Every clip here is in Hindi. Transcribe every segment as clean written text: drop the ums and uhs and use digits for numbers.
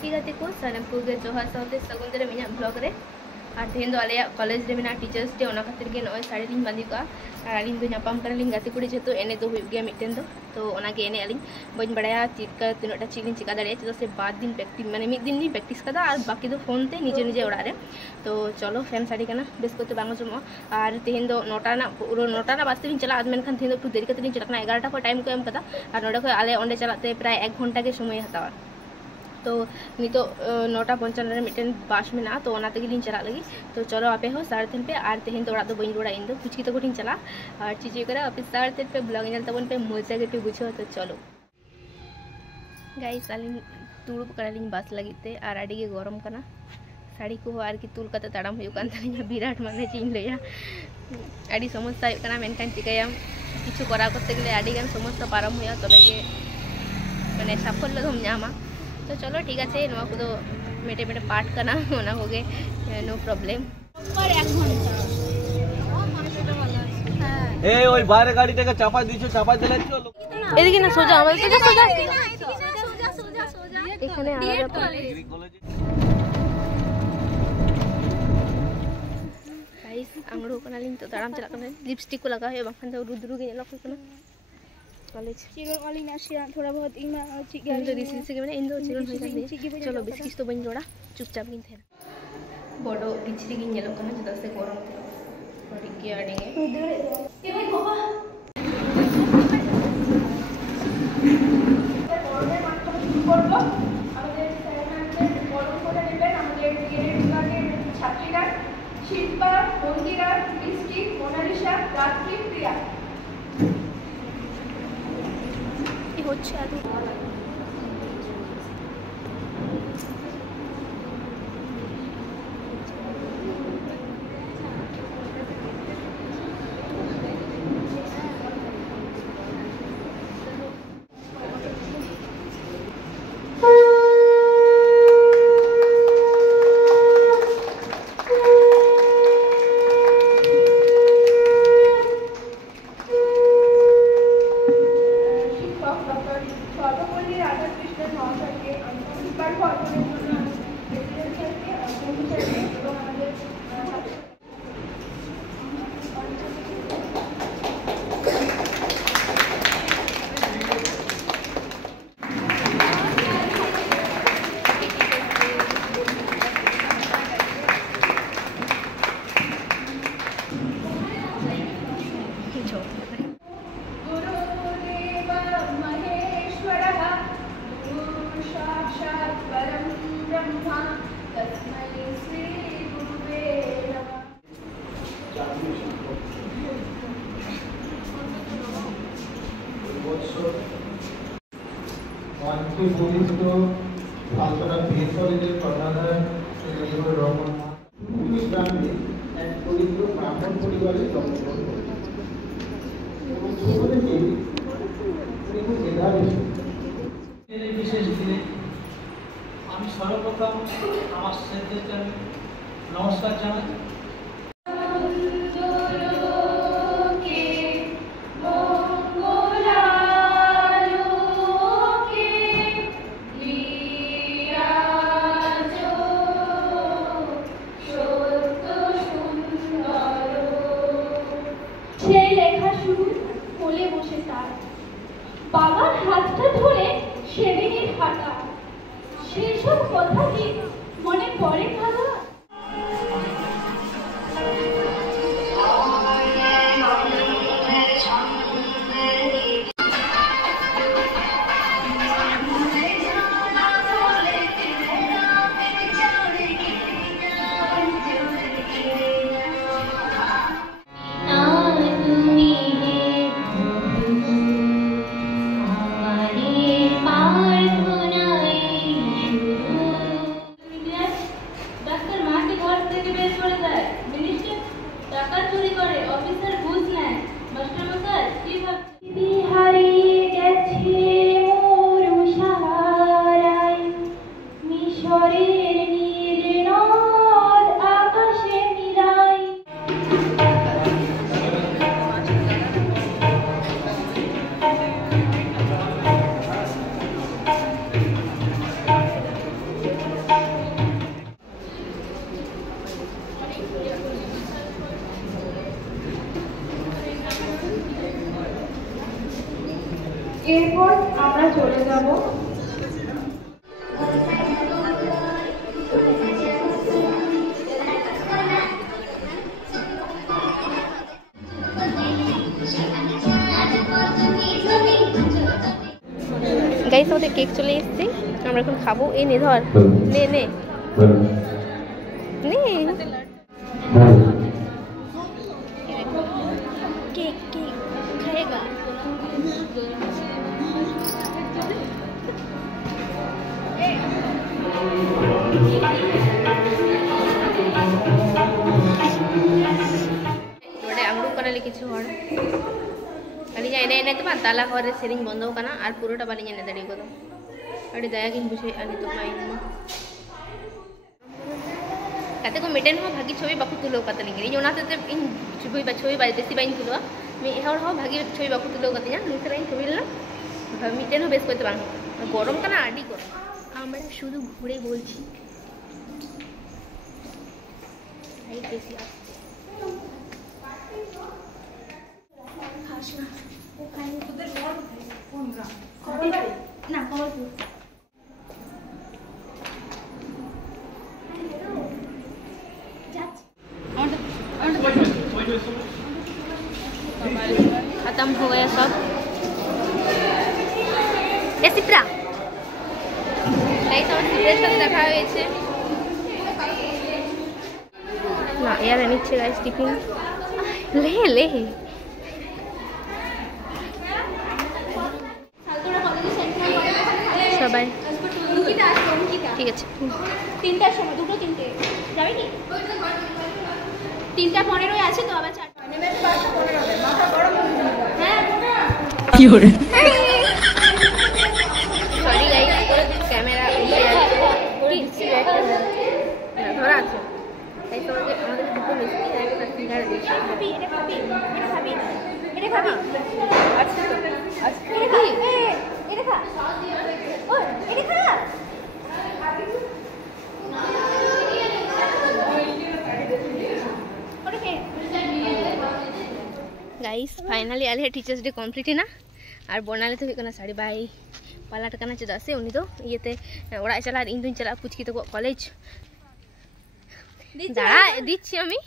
ठीक है को सानम को जोहार साथे सगुन दरे मिना ब्लॉग रे और तेहन आले कॉलेज रे मिना टीचर्स डे ओना खातिर के नय साड़ी लिंग बांधी का और आलिंग दो नापाम कर लिंग गाते कुड़ी जेतो एने दो हुई गया मिटन दो तो ओना के एने आलिंग बइन बड़ाया चिका तिनटा चिलिन चिका दाड़े चेदा से 5 दिन प्रैक्टिस माने मिद दिन नी प्रैक्टिस कदा और बाकी दो फोन ते निजे निजे ओड़ा रे तो चलो फैन साड़ी कना बेस को तो बांगो जमो और तेहन दो नोटा ना पूरा नोटा ना बास्ते चला आज मेनखान तेहन दो देरी कते चला 11टा को टाइम को एम कदा और नोडे को आले ओंडे चलाते प्राय 1 घंटा के समय हतावा तो नितो 9:55 मिटन बास में ना तो ओना तेगिलिन चला लगी तो चलो आपे हो 3:30 पे और तेहन तो ओड़ा दो बइन रोड़ा इन दो कुछ की तो गोटिन चला और चीज़ करा आपे 3:30 पे ब्लॉग नेल तबन पे मजा के पे बुझो तो चलो गाइस आलिन तुड़ुप करालिन बास लगिते और आडी के गरम कना साड़ी को आर की तुल कते ताड़ाम हुयु कान तालिया बिराट माने चीन लैया आडी समस्या हुयु कना मेनखान चिकाया किछु करा करते गेले आडी गान समस्या पारम हुया तबे के माने साफल्य दम ᱧᱟᱢᱟ तो चलो ठीक है नवा को मेटे मेटे पाठ करना होना हो गए नो प्रॉब्लम पर 1 घंटा ए ওই বাইরে গাড়িটাকে চাপা দিছো চাপা দিলে চলো এদিকে না সোজা আমাদের সোজা সোজা এখানে আলাদা गाइस आंगड़ो कनालिन तो ताराम चला कना लिपस्टिक को लगा है बाखन तो रुद्रु के लक कना कॉलेज चिकन वाली नाशिया थोड़ा बहुत इमा चिकन तो रिसील से के माने इंदो चिकन होई जाते चलो बिस्किट तो बन जोड़ा चुपचाप गिन थे बड़ो किचरी गिन येलो कना जदा से गरम थे बड़ी के आडेंगे ए भाई बाबा গরমে মাত্র শুরু করব আমাদের স্যার ম্যামদের গরম করে নেবেন আমাদের ডিএনএ বিভাগের ছাত্রীরা শিল্পা মন্দিরা মিষ্টি মোনালিসা রাত্রি প্রিয়া হচ্ছে আর পরিচিত আলতরা বিএড কলেজের প্রধান শরীফুর রহমান গ্রামে এক দরিদ্র ব্রাহ্মণ পরিবারে জন্মগ্রহণ করেন এবং ছোটবেলাতে তিনি খুব মেধাবী ছিলেন। বিশেষ দিনে আমি সর্বপ্রথম আমার স্যারদেরকে আমি নমস্কার জানাই। বাবার হাতটা ধরে সেদিনের হাঁটা সেসব কথা কি মনে পড়ে দাদা? এরপর আমরা চলে যাব গাইস আমাদের কেক চলে এসেছে, আমরা এখন খাবো। এই নে ধর, নে নে নে কেক কেক খাएगा। नोडे आंगड़ू करा लिखिछु हर अली जाने ने तो ताला घरे सेरिंग बंद होकना और पुरोटा बाली जाने दड़ी को अड़ी दया गिन बुझे अली तो माइन कते को मिटेन हो भागी छवि बाकु तुलो कतलिंग इन ओनाते ते इन छवि बाई बेसी बाइन तुलो मी हर हो भागी छवि बाकु तुलो कतिया नितरा इन छवि ला मिटेन हो बेस कोते बांग गरम कना आडी को আমরা শুধু ঘুরে বলছি এই বেশি আসছে খাস না ওখানে তোদের বড় কোন গ্রাম খবর না খবর खत्म हो गया सब। ये सिप्रा দেখা হয়েছে না यार নিচ্ছে গাইস টিফিন লে লে সবাই ঠিক আছে 3টার সময় 2টো 3টে যাবে কি 3টা 15 আছে তো আবার 4টা মাথা গরম হ্যাঁ কি হরে সরি গাইস ক্যামেরা ধরা আছে তাই তোমাকে আমাদের দুটো মিষ্টি আর একটা সিঙ্গারা দিই খাবি এটা খাবি এটা খাবি এটা খাবি আচ্ছা আচ্ছা এটা খা ও এটা খা गाइस फाइनली आले टीचर्स डे कम्प्लीट है ना और बनाले तो हुई साड़ी बाई पालाट करना चेदा से उनी तो इयते ओड़ा चला इन दुन चला पुचकी तो कॉलेज दाड़ा दिच्छी आमी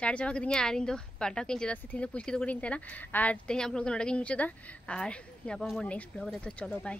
चार चाबा कदिया और इन दो पाटा किन चेदा से थी तो पुचकी तो करिन तेना और तेहे आप लोग नोडा किन मुचेदा और जापा मोर नेक्स्ट ब्लॉग रे तो चलो बाय।